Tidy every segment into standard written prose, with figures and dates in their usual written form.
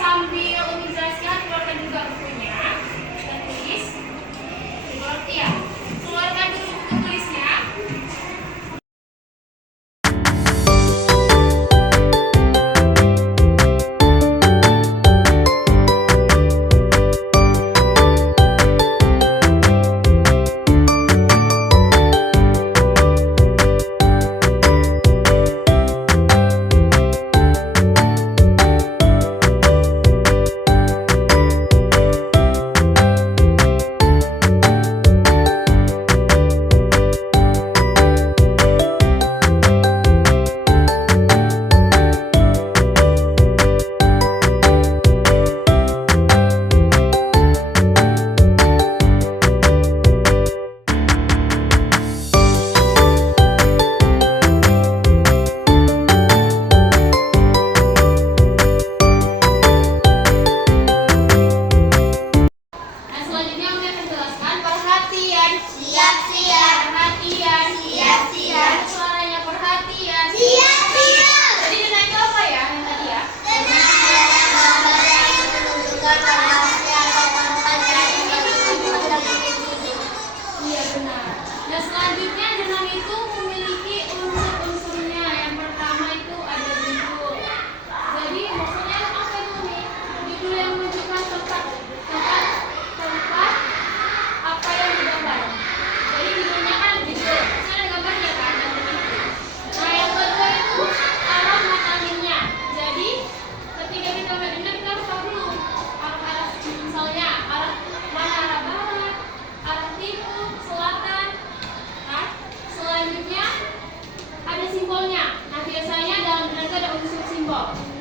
sambil Umi jelaskan, keluarkan juga bukunya. Kita tulis. Iya, keluarkan dulu buku tulisnya.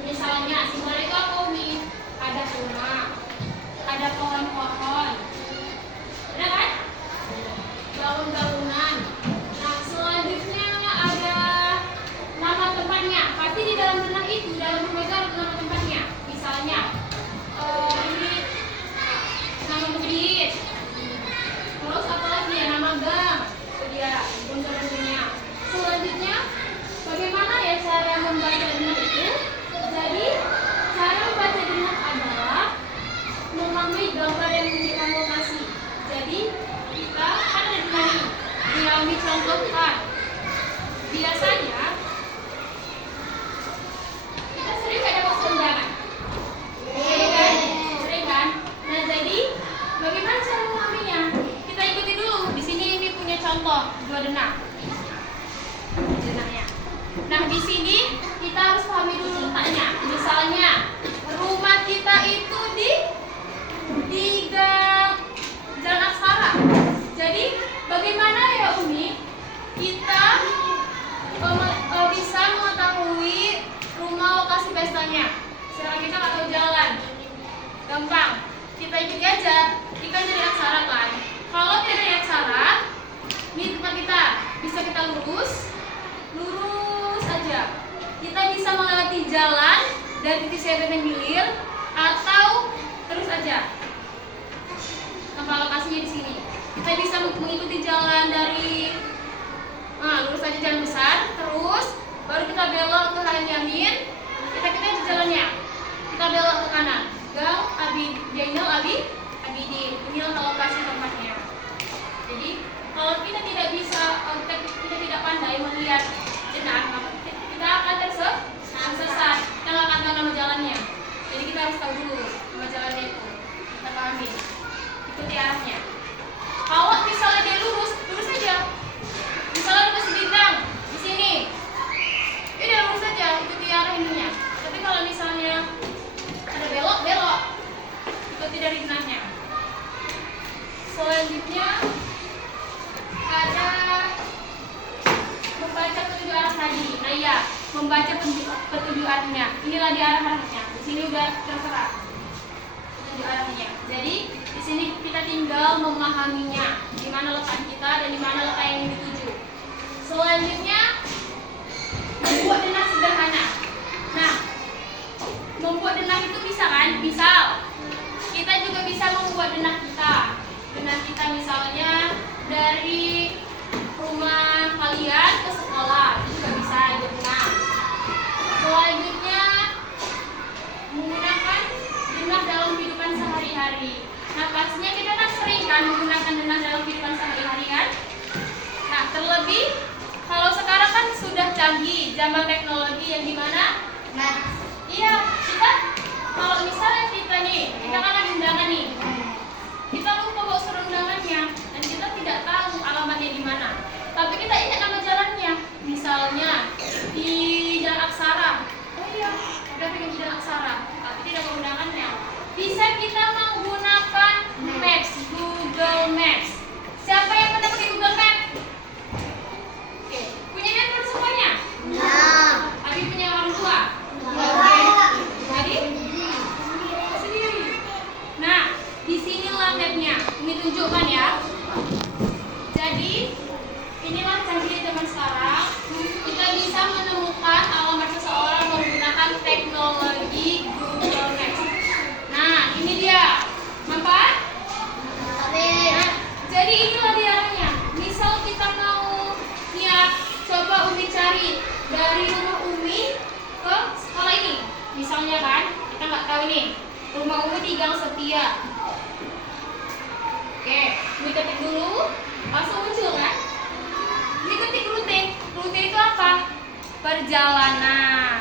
Misalnya, simbol itu apa, Umi? Ada rumah, ada pohon-pohon, benar kan? Bangun-bangunan. Nah, selanjutnya ada nama tempatnya. Pasti di dalam benak itu, dalam rumah itu ada nama tempatnya. Misalnya, ini nama masjid. Terus apa lagi ya? Nama gang. Itu dia unsur-unsurnya. Selanjutnya, bagaimana ya cara membaca benak itu? Jadi, cara membaca benak adalah mengambil gambar yang menunjukkan lokasi. Jadi, kita kan ada di sini. Diambil contohkan. Biasanya, kita sering ada waktu undangan. Sering kan? Nah, jadi bagaimana cara mengambilnya? Kita ikuti dulu. Di sini ini punya contoh dua denah. Nah, di sini kita harus pahami dulu letaknya. Misalnya, rumah kita itu di gang Jalan Aksara. Jadi, bagaimana ya Umi kita bisa mengetahui rumah lokasi pestanya? Sedangkan kita nggak tahu jalan. Gampang, kita ikuti aja. Kita dari Aksara kan. Kalau dari Aksara, ini tempat kita. Bisa kita lurus saja. Kita bisa melewati jalan dari titik serem yang hilir atau terus aja. Tempat lokasinya di sini. Kita bisa mengikuti jalan dari lurus aja jalan besar, terus baru kita belok ke kanan yamin. Kita di jalannya. Kita belok ke kanan. Gang Jainal Abidin. Inilah lokasi tempatnya. Jadi kalau kita tidak bisa, kita tidak pandai melihat denah, maka kita akan tersesat. Kita nggak akan tahu nama jalannya. Jadi kita harus tahu dulu nama jalannya itu. Kita pahami. Ikuti arahnya. Kalau misalnya dia lurus saja. Misalnya lurus di bintang di sini, dia lurus saja, ikuti arah ininya. Tapi kalau misalnya ada belok, ikuti dari denahnya. Selanjutnya ada membaca petunjuk arah tadi. Nah iya, membaca petunjuk arahnya. Inilah di arah-arahnya. Di sini udah tertera petunjuk arahnya. Jadi di sini kita tinggal memahaminya, di mana letak kita dan di mana letak yang dituju. Selanjutnya membuat denah sederhana. Nah, membuat denah itu bisa kan? Misal kita juga bisa membuat denah kita. Denah kita misalnya dari rumah kalian ke sekolah, itu juga bisa denah. Selanjutnya menggunakan kan menggunakan denah dalam kehidupan sehari-hari kan? Nah, terlebih kalau sekarang kan sudah canggih zaman teknologi yang dimana? Iya, kita kalau misalnya kita kan ada undangan nih, kita lupa bawa surat undangannya dan kita tidak tahu alamatnya di mana. Tapi kita ingat nama jalannya, misalnya di Jalan Aksara. Oh iya, udah pengen di Jalan Aksara, tapi tidak bawa undangannya. Bisa kita menggunakan Maps, Google Maps. Siapa yang pernah pakai Google Maps? Oke, punya handphone semuanya? Tapi punya orang tua? Oke. Jadi sendiri. Nah, disinilah mapnya. Ini tunjukkan ya. Jadi inilah canggih zaman sekarang. Kita bisa menemukan alamat seseorang menggunakan teknologi Google Maps. Nah, ini dia. Nampak? Nah, jadi inilah diarahnya. Misal kita mau coba Umi cari dari rumah Umi ke sekolah ini. Misalnya kan, kita nggak tahu nih. Rumah Umi di Gang Setia. Oke, Umi ketik dulu. Langsung muncul kan? Ini ketik rute. Rute itu apa? Perjalanan.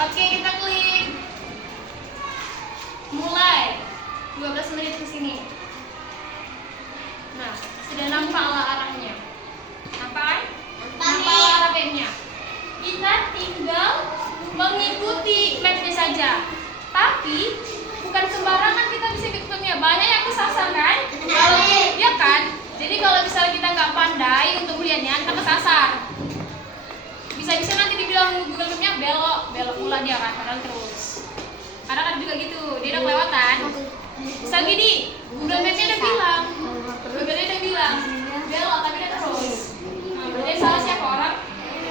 Oke, kita klik. Mulai 12 menit ke sini. Nah, sudah nampaklah arahnya. Nampak kan? Nampak arah mapnya. Kita tinggal mengikuti mapnya saja. Tapi bukan sembarangan kita bisa ikut mapnya. Banyak yang kesasar kan? Kalau ya kan? Jadi kalau misalnya kita nggak pandai untuk melihatnya, kita kesasar. Bisa-bisa nanti dibilang Google Map-nya belok pula dia kan, padahal terus. Karena kan juga gitu, dia udah kelewatan. Misal gini, Google Map-nya udah bilang, belok tapi dia terus. Nah, berarti salah siapa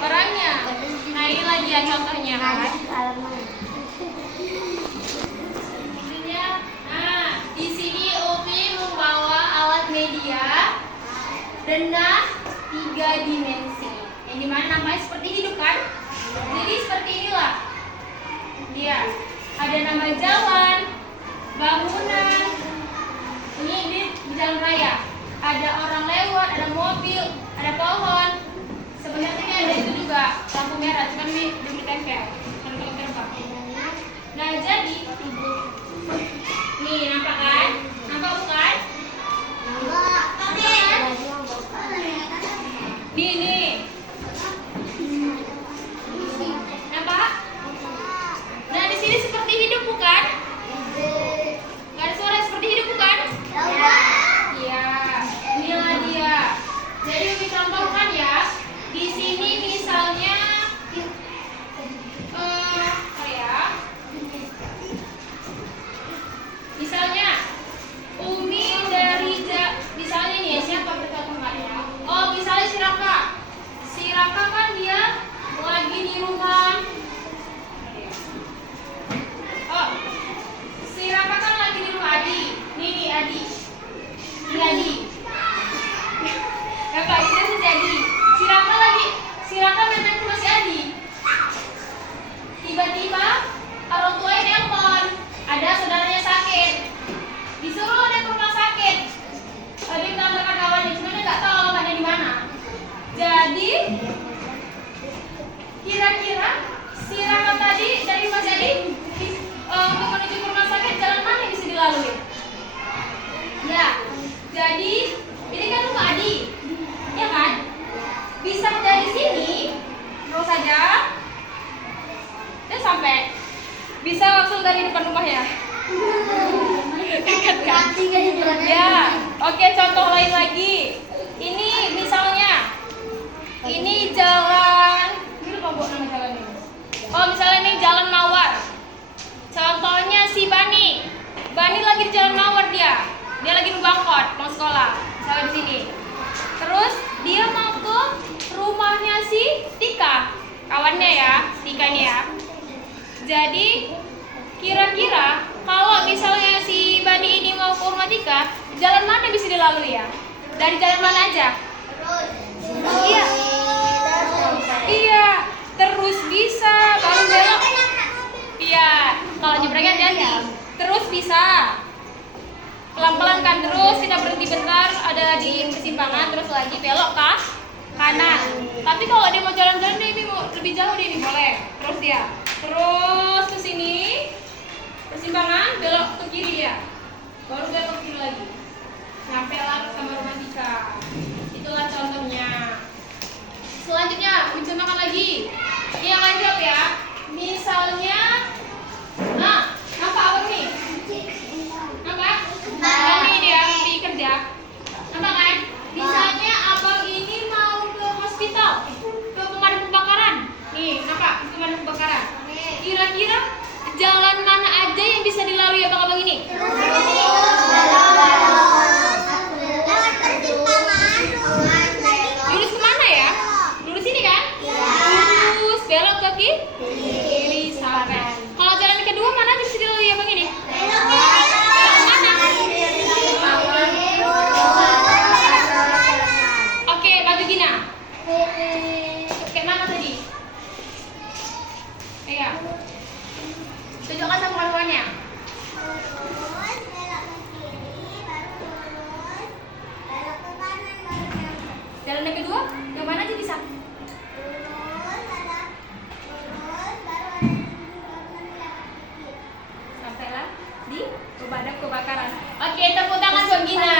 orangnya. Nah, inilah dia contohnya kan. Nah, di sini Umi membawa alat media denah 3 dimensi. Yang dimana namanya seperti hidup kan? Jadi seperti inilah. Dia ada nama jalan, bangunan. Ini di jalan raya. Ada orang lewat, ada mobil, ada pohon. Sebenarnya ini ada itu juga lampu merah, cuma ini diberi tempel. Kalau terbang. Nah, jadi nih nampak kan? Nampak bukan? Nampak kan? Nih. Nampak? Nah, di sini seperti hidup bukan? Gak ada suara seperti hidup bukan? Iya. Inilah dia. Jadi Umi contohkan ya. Di sini misalnya misalnya Umi dari misalnya nih siapa bertemuannya? Oh, misalnya si Raka kan dia lagi di rumah. Oh, si Raka kan lagi di rumah Adi. Nih Adi. Ini Adi. Kakak ini si Adi. Si Raka main-main ke rumah si Adi. Tiba-tiba orang tuanya nelpon. Ada saudaranya sakit. Disuruh dia ke rumah sakit. Dia menambahkan kawannya, cuma dia nggak tahu alamatnya di mana. Jadi kira-kira si Raka tadi dari rumah si Adi untuk menuju ke rumah sakit jalan mana yang bisa dilalui? Ya, jadi ini kan rumah Adi, ya kan? Bisa dari sini terus saja dan sampai bisa langsung dari depan rumah ya. Dekat kan? Ya, oke, contoh lain lagi. Ini misalnya, ini jalan, ini lupa buat nama jalan ini. Oh, misalnya ini jalan Mawar. Contohnya si Bani lagi di jalan Mawar dia lagi nunggu angkot mau sekolah, misalnya di sini. Terus dia mau ke rumahnya si Tika, kawannya ya, Tika ini ya. Jadi kira-kira kalau misalnya si Bani ini mau ke rumah Tika, jalan mana bisa dilalui ya? Dari jalan mana aja? Iya, terus bisa, baru belok. Iya, kalau nyebrangnya hati-hati. Terus bisa. Pelan-pelan kan, terus kita berhenti bentar, ada di persimpangan, terus lagi belok ke kanan. Tapi kalau dia mau jalan-jalan dia mau lebih jauh dia boleh. Terus dia, terus ke sini, persimpangan, belok ke kiri ya. Baru belok ke kiri lagi. Nyampe lah ke Taman Romantika. Itulah contohnya. Selanjutnya, mencontohkan lagi. Yang lanjut ya. Misalnya, nah, nampak apa nih? Nampak? Ini dia di kerja. Nampak kan? Misalnya abang ini mau ke hospital, ke pemadam kebakaran. Nih, nampak? Pemadam kebakaran. Kira-kira jalan mana aja yang bisa dilalui abang-abang ini? Lurus kemana ya? Lurus sini kan? Lurus, belok ke kiri sampai. Kalau jalan kedua mana bisa dilalui abang ini? Oke, baju Gina. Kayak mana tadi? Iya. Tunjukkan sama kawan-kawannya. Jalan yang kedua, yang mana aja bisa? Sampailah di pemadam kebakaran. Oke, tepuk tangan buat Gina.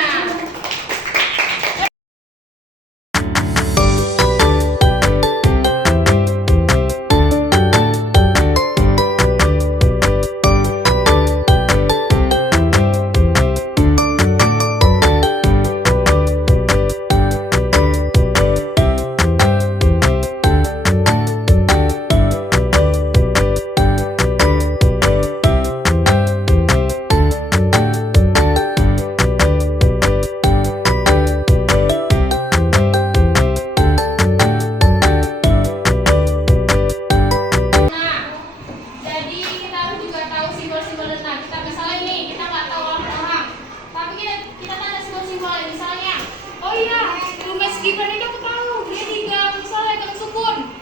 Gibran ini aku tahu, dia di gang misalnya gang Sukun.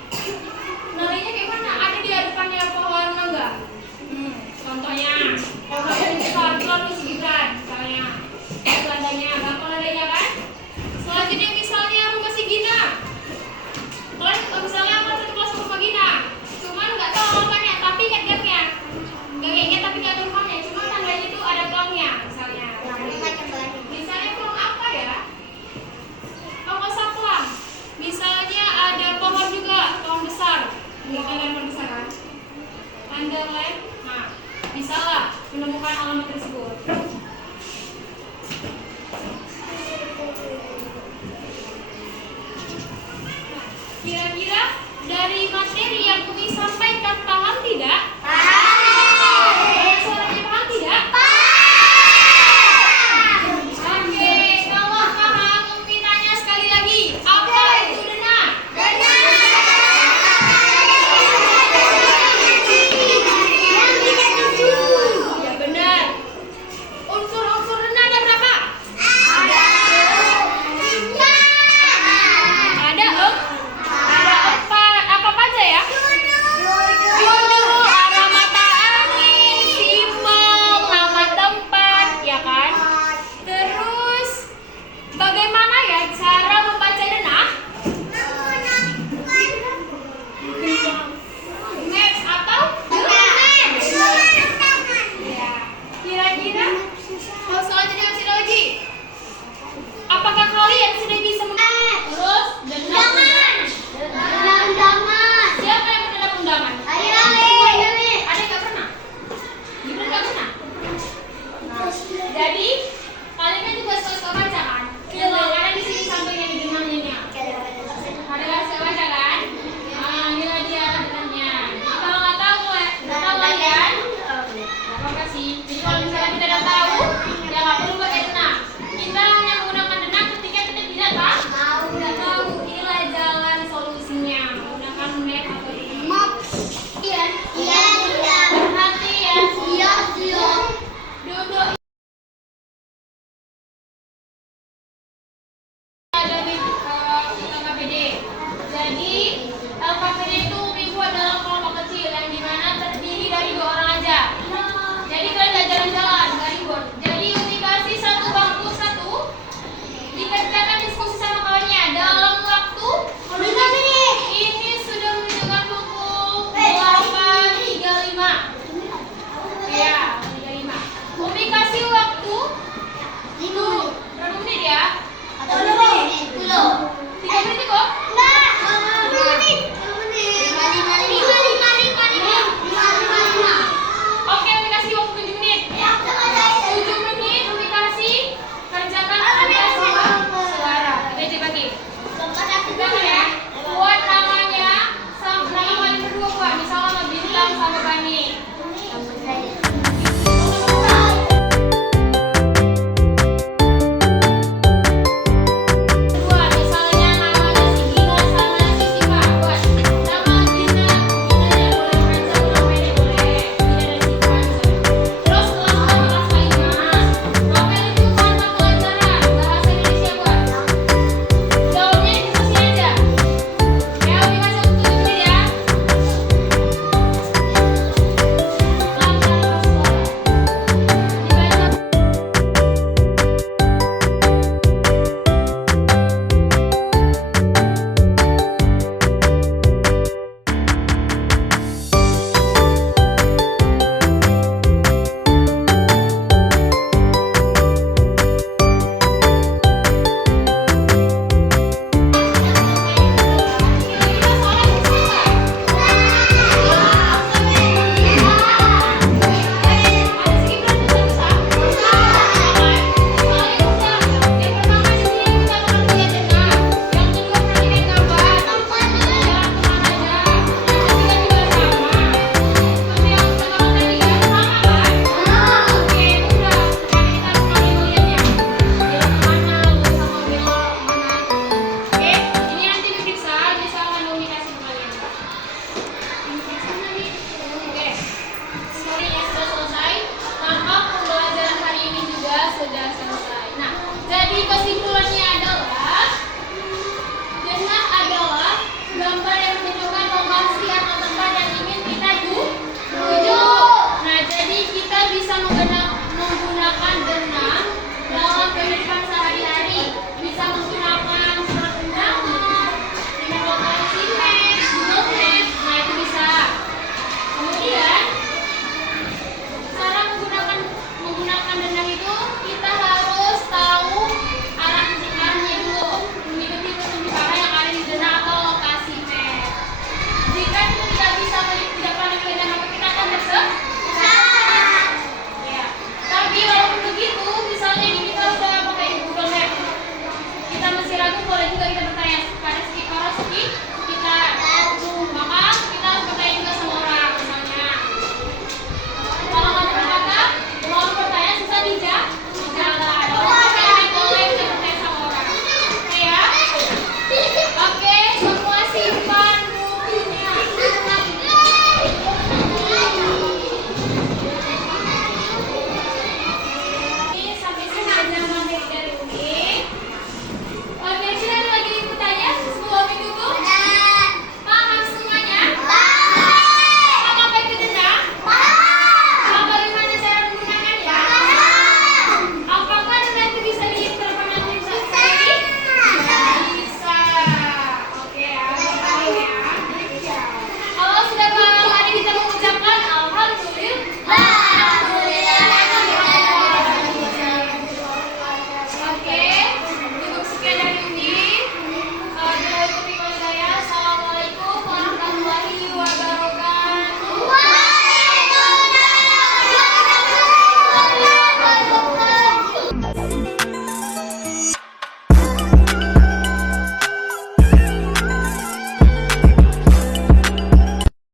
Narinya kayak mana? Ada di depannya pohon mangga. Contohnya, pohon yang besar, terus Gibran misalnya. Landanya, gampang landanya kan? Selanjutnya misalnya rumah si Gina. Kalian misalnya apa satu kelas rumah Gina? Cuman nggak tahu rumahnya, tapi ingat gangnya. Gangnya tapi nggak tahu rumahnya, cuma tangganya itu ada pelangnya misalnya. Misalnya pelang apa ya? Misalnya ada pohon juga, pohon besar. Nggak ada pohon besar kan? Underline. Nah, bisa lah menemukan alamat tersebut. Kira-kira dari materi yang Umi sampaikan paham tidak? Paham. Suaranya paham tidak? Jadi kalau misalnya kita udah tahu